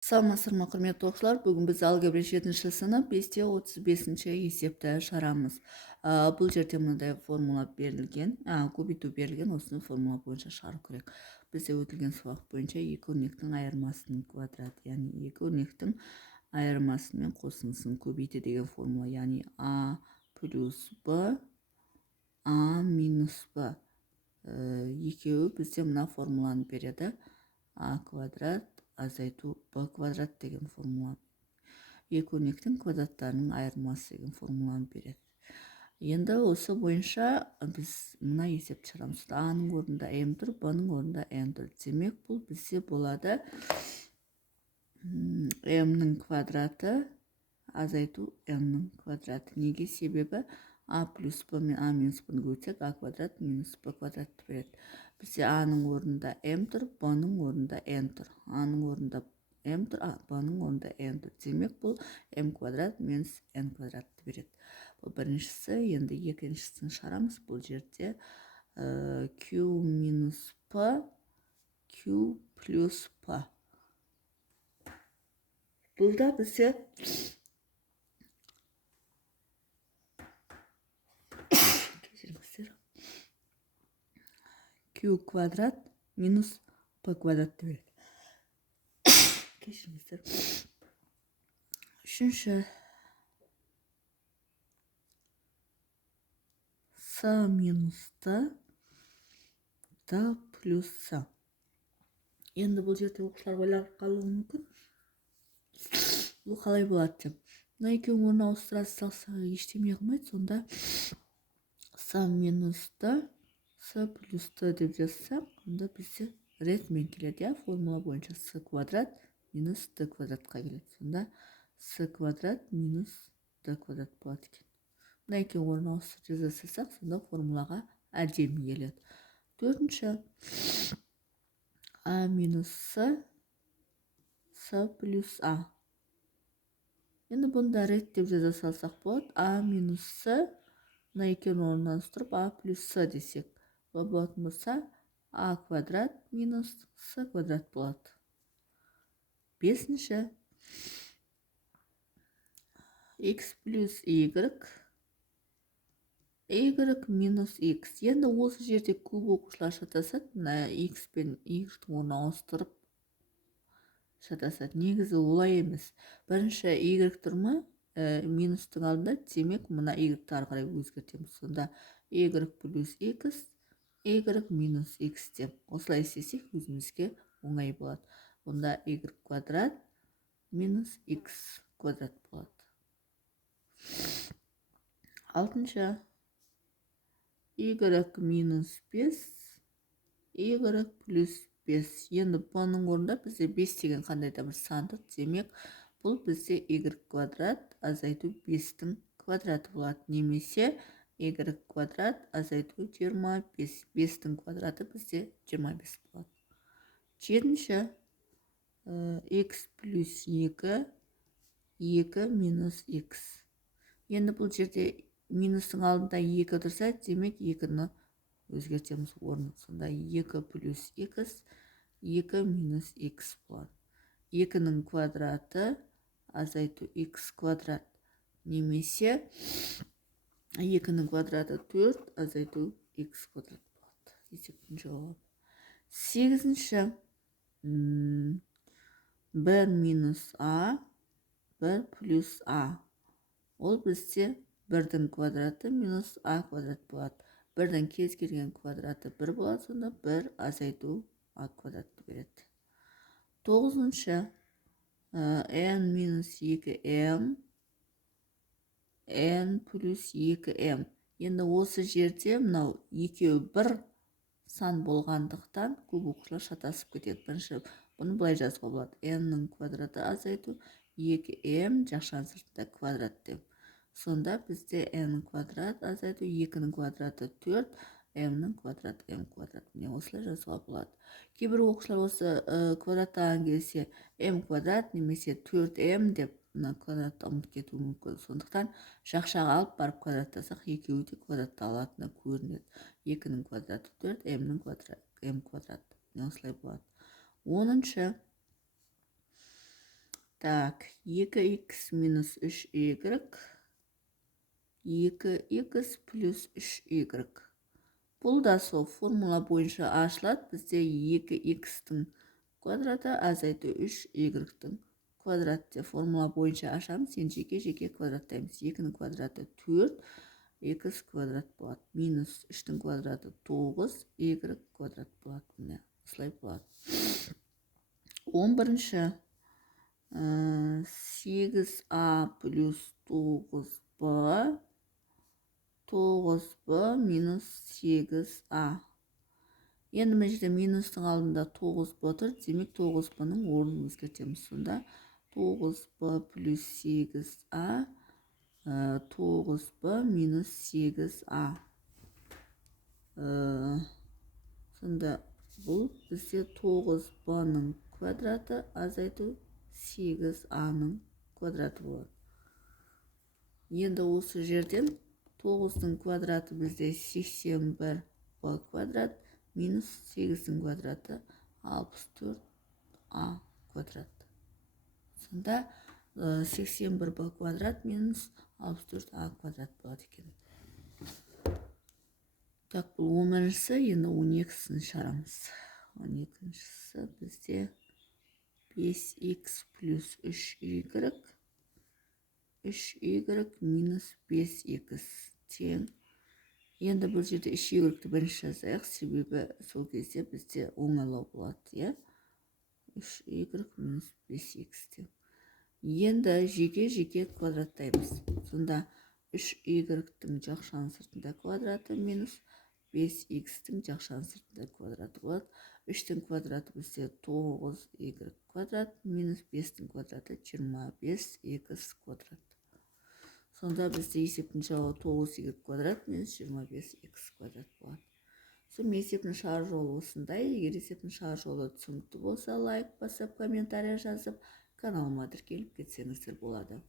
Саламатсыздар ма, құрметті оқушылар? Бүгін біз алгебра 7-ші сынып 5-те 35-ші есепті шығарамыз. Бұл жерде мынадай формула берілген, көбейту берілген, осыны формула бойынша шығару керек. Бізде өтілген сабақ бойынша екі өрнектің айырмасының квадраты, яғни екі өрнектің айырмасы мен қосындысын көбейті деген формула, яғни а плюс б, а минус б. Екеуі бізде мына формуланы береді. А квадрат азайту b квадрат деген формула. Екі өрнектің квадраттарының айырмасы деген формуланы береді. Енді осы бойынша біз мына есепті шығарамыз. А-ның орнында m тұр, b-ның орнында n тұр. Демек, бұл бізде болады m-ның квадраты азайту m-ның квадраты. Неге? Себебі а плюс b мен а минус b-ні көбейтсек, а квадрат минус b квадратты береді. Бізде а-ның орнында m тұр, b-ның орнында n тұр. А-ның орнында m тұр, b-ның орнында n тұр. Демек, бұл m квадрат минус n квадратты береді. Бұл біріншісі. Енді екіншісін шығарамыз. Бұл жерде q минус p, q плюс p. Бұл да бізде q квадрат минус p квадратты береді. Кешіріңіздер. Үшінші. С минус д плюс с. Енді бұл жерде оқушылар ойлап қалуы мүмкін. Бұл қалай болады деп. Мына екеуінің орнына ауыстыра салсақ ештеме қылмайды. Сонда с минус д, с плюс д деп жазсақ, онда бізде ретмен келеді. Формула бойынша с квадрат минус д квадратқа келеді. Сонда с квадрат минус д квадрат болады екен. Мына екеуінің орнына ауыстырып жаза салсақ, сонда формулаға әдемі келеді. Төртінші. А минус с плюс а. Енді бұнда реттеп жаза салсақ болады. А минус с, мына екеуінің орнынан ауыстырып, а плюс с десек. Бұл болатын болса, а квадрат минус с квадрат болады. Бесінші. X плюс y минус x. Енді осы жерде көп оқушылар шатасады. Мына x пен y-дің орнына ауыстырып шатасады. Негізі олай емес. Бірінші y тұрмы минустың алдында, демек мына y-ті ары қарай өзгертеміз. Сонда y плюс x, y минус x деп. Осылай істесек өзімізге оңай болады. Онда y квадрат минус x квадрат болады. Алтыншы. Y минус 5, y плюс 5. Енді бұның орнында бізде 5 деген қандай да бір сан тұр. Демек, бұл бізде y квадрат азайту 5-тің квадраты болады. Немесе y квадрат азайту 25. 5-тің квадраты бізде 25 болады. Жетінші. X плюс 2, 2 минус x. Енді бұл жерде минустың алдында 2 тұрса, демек 2-ні өзгертеміз орнын. Сонда 2 плюс x, 2 минус x болады. 2-ның квадраты азайту x квадрат. Немесе 2-ның квадраты 4 азайту x квадрат болады. Есептің жауабы. Сегізінші. 1 минус а, 1 плюс а. Ол бізде 1-дің квадраты минус а квадрат болады. 1-дің кез келген квадраты 1 болады, сонда 1 азайту а квадратты береді. Тоғызыншы. n минус 2m, n плюс 2m. Енді осы жерде мынау екеуі бір сан болғандықтан көп оқушылар шатасып кетеді. Бірінші, бұны былай жазуға болады. n-ның квадраты азайту 2m жақшаның сыртында квадрат деп. Сонда бізде n квадрат азайту 2-ның квадраты 4, m-ның квадраты m квадрат. Міне осылай жазуға болады. Кейбір оқушылар осы квадраттаған келсе m квадрат немесе 4m деп квадратты ұмытып кетуі мүмкін. Сондықтан жақшаға алып барып квадраттасақ, екеуі де квадратты алатыны көрінеді. 2-ның квадраты 4, m-ның квадраты m квадрат. Міне осылай болады. 10-шы. Так, 2х минус 3y, 2х плюс 3y. Бұл да сол формула бойынша ашылады. Бізде 2х-тің квадраты азайту 3y-тің квадраты формула бойынша ашамыз. Енді жеке-жеке квадраттаймыз. 2-нің квадраты 4, x квадрат болады. Минус 3-тің квадраты 9, y квадрат болады. Міне, осылай болады. 11-ші 8а плюс 9b, 9b минус 8а. Енді мына жерде минустың алдында 9b тұр. Демек 9b-ның орнын өзгертеміз. Сонда 9b плюс 8а, 9b минус 8а. Сонда бұл бізде 9b-ның квадраты азайту 8а-ның квадраты болады. Енді осы жерден 9-ның квадраты бізде 81b квадрат минус 8-дің квадраты 64а квадрат. Сонда 81b квадрат минус 64а квадрат болады екен. Так, бұл 11-ші, енді 12-сін шығарамыз. 12-шісі бізде 5х плюс 3y, 3y минус 5х тең. Енді бұл жерде 3y-ті бірінші жазайық, себебі сол кезде бізде оңайлау болады. 3y минус 5х тең. Енді жеке-жеке квадраттаймыз. Сонда 3y-тің жақшаның сыртында квадраты минус 5х-тің жақшаның сыртында квадраты болады. 3-тің квадраты бізде 9y квадрат минус 5-тің квадраты 25х квадрат. Сонда бізде есептің жауабы 9y квадрат минус 25х квадрат болады. Сол есептің шығар жолы осындай. Егер есептің шығар жолы түсінікті болса, лайк басып, комментарий жазып, каналыма тіркеліп кетсеңіздер болады.